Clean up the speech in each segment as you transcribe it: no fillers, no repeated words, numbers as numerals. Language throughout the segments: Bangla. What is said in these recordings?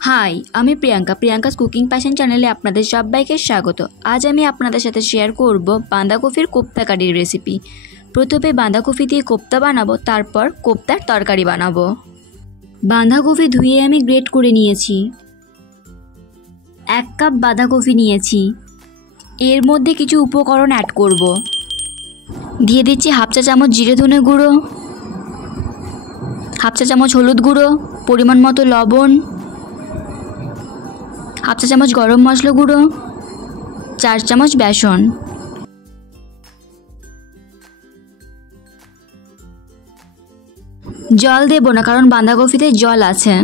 হাই, আমি প্রিয়াঙ্কাস কুকিং প্যাশন চ্যানেলে আপনাদের সবাইকে স্বাগত। আজ আমি আপনাদের সাথে শেয়ার করব বাঁধাকপির কোপ্তা কারির রেসিপি। প্রথমে বাঁধাকপি দিয়ে কোপ্তা বানাবো, তারপর কোপ্তার তরকারি বানাবো। বাঁধাকপি ধুয়ে আমি গ্রেট করে নিয়েছি। 1 কাপ বাঁধাকপি নিয়েছি। এর মধ্যে কিছু উপকরণ অ্যাড করব। দিয়ে দিচ্ছি হাফ চা চামচ জিরে ধনে গুঁড়ো, হাফ চা চামচ হলুদ গুঁড়ো, পরিমাণ মতো লবণ, হাফ চা চামচ গরম মশলা গুঁড়ো, 4 চামচ বেসন। জল দেব না, কারণ বাঁধাকপিতে জল আছে।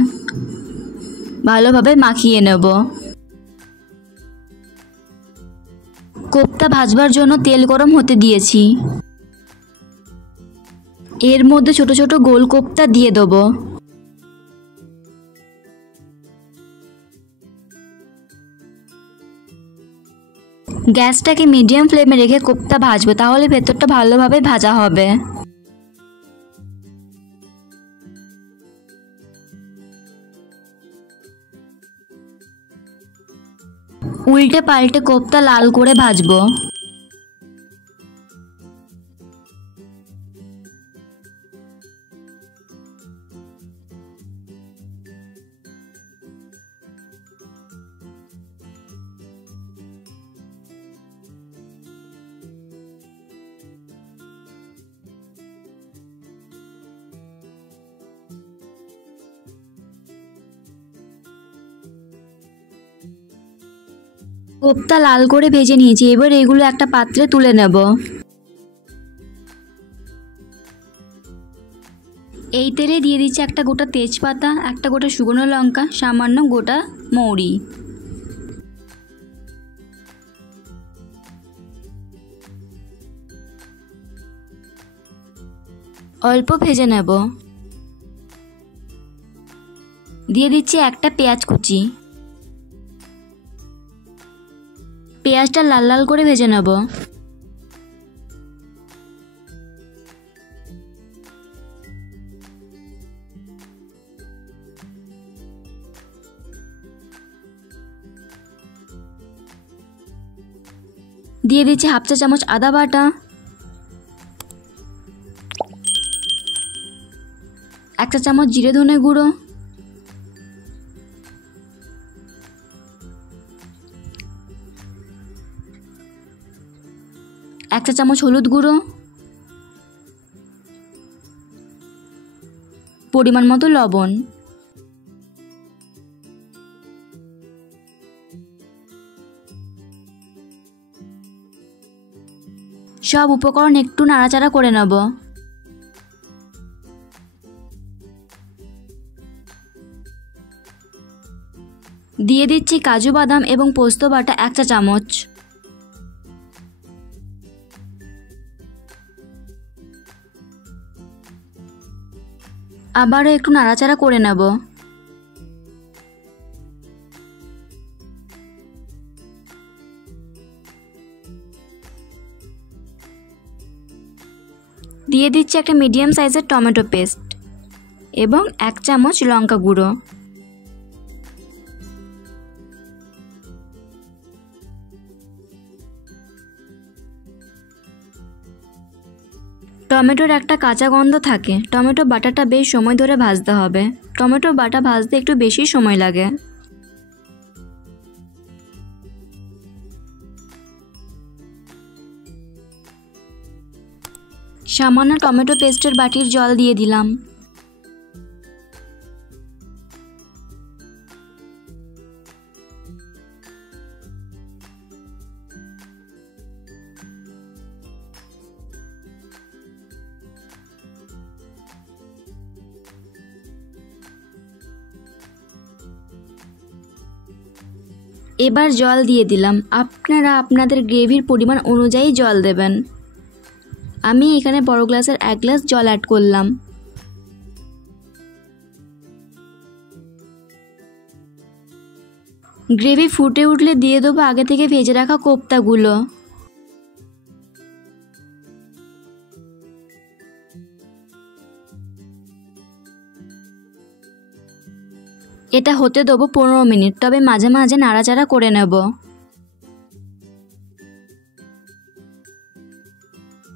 ভালোভাবে মাখিয়ে নেব। কোপ্তা ভাজবার জন্য তেল গরম হতে দিয়েছি। এর মধ্যে ছোট ছোট গোল কোপ্তা দিয়ে দেব। গ্যাসটাকে মিডিয়াম ফ্লেমে রেখে কোপ্তা ভাজবো, তাহলে ভেতরটা ভালোভাবে ভাজা হবে। উল্টে পাল্টে কোপ্তা লাল করে ভাজবো। কোপ্তা লাল করে ভেজে নিয়েছি। এবার এগুলো একটা পাত্রে তুলে নেব। এই তেলে দিয়ে দিচ্ছি একটা গোটা তেজপাতা, একটা গোটা শুকনো লঙ্কা, সামান্য গোটা মৌরি। অল্প ভেজে নেব। দিয়ে দিচ্ছি একটা পেঁয়াজ কুচি। পেঁয়াজটা লাল লাল করে ভেজে নেব। দিয়ে দিচ্ছি হাফ চা চামচ আদা বাটা, 1 চা চামচ জিরে ধনে গুঁড়ো, 1 চা চামচ হলুদ গুঁড়ো, পরিমাণ মতো লবণ। সব উপকরণ একটু নাড়াচাড়া করে নেব। দিয়ে দিচ্ছি কাজু বাদাম এবং পোস্ত বাটা 1 চা চামচ। আবারও একটু নাড়াচাড়া করে নেব। দিয়ে দিচ্ছি একটা মিডিয়াম সাইজের টমেটো পেস্ট এবং 1 চামচ লঙ্কা গুঁড়ো। টমেটোর একটা কাঁচা গন্ধ থাকে। টমেটো বাটাটা বেশ সময় ধরে ভাজতে হবে। টমেটো বাটা ভাজতে একটু বেশি সময় লাগে। সামান্য টমেটো পেস্টের বাটির জল দিয়ে দিলাম। এবার জল দিয়ে দিলাম। আপনারা আপনাদের গ্রেভির পরিমাণ অনুযায়ী জল দেবেন। আমি এখানে বড় গ্লাসের 1 গ্লাস জল অ্যাড করলাম। গ্রেভি ফুটে উঠলে দিয়ে দেবো আগে থেকে ভেজে রাখা কোপ্তাগুলো। এটা হতে দেবো 15 মিনিট, তবে মাঝে মাঝে নাড়াচাড়া করে নেব।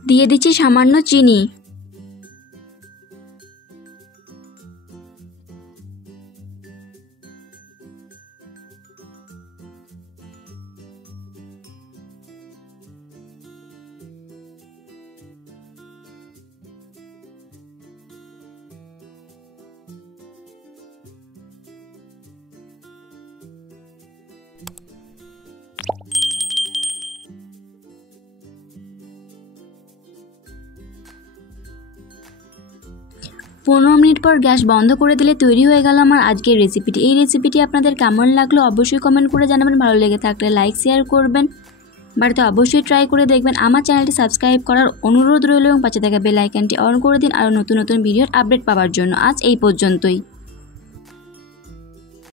দিয়ে দিচ্ছি সামান্য চিনি। পনেরো মিনিট পর গ্যাস বন্ধ করে দিলে তৈরি হয়ে গেল আমার আজকের রেসিপিটি। এই রেসিপিটি আপনাদের কেমন লাগলো অবশ্যই কমেন্ট করে জানাবেন। ভালো লেগে থাকলে লাইক শেয়ার করবেন, বাড়িতে অবশ্যই ট্রাই করে দেখবেন। আমার চ্যানেলটি সাবস্ক্রাইব করার অনুরোধ রইল এবং পাশে থাকা বেল আইকনটি অন করে দিন আরও নতুন নতুন ভিডিওর আপডেট পাওয়ার জন্য। আজ এই পর্যন্তই।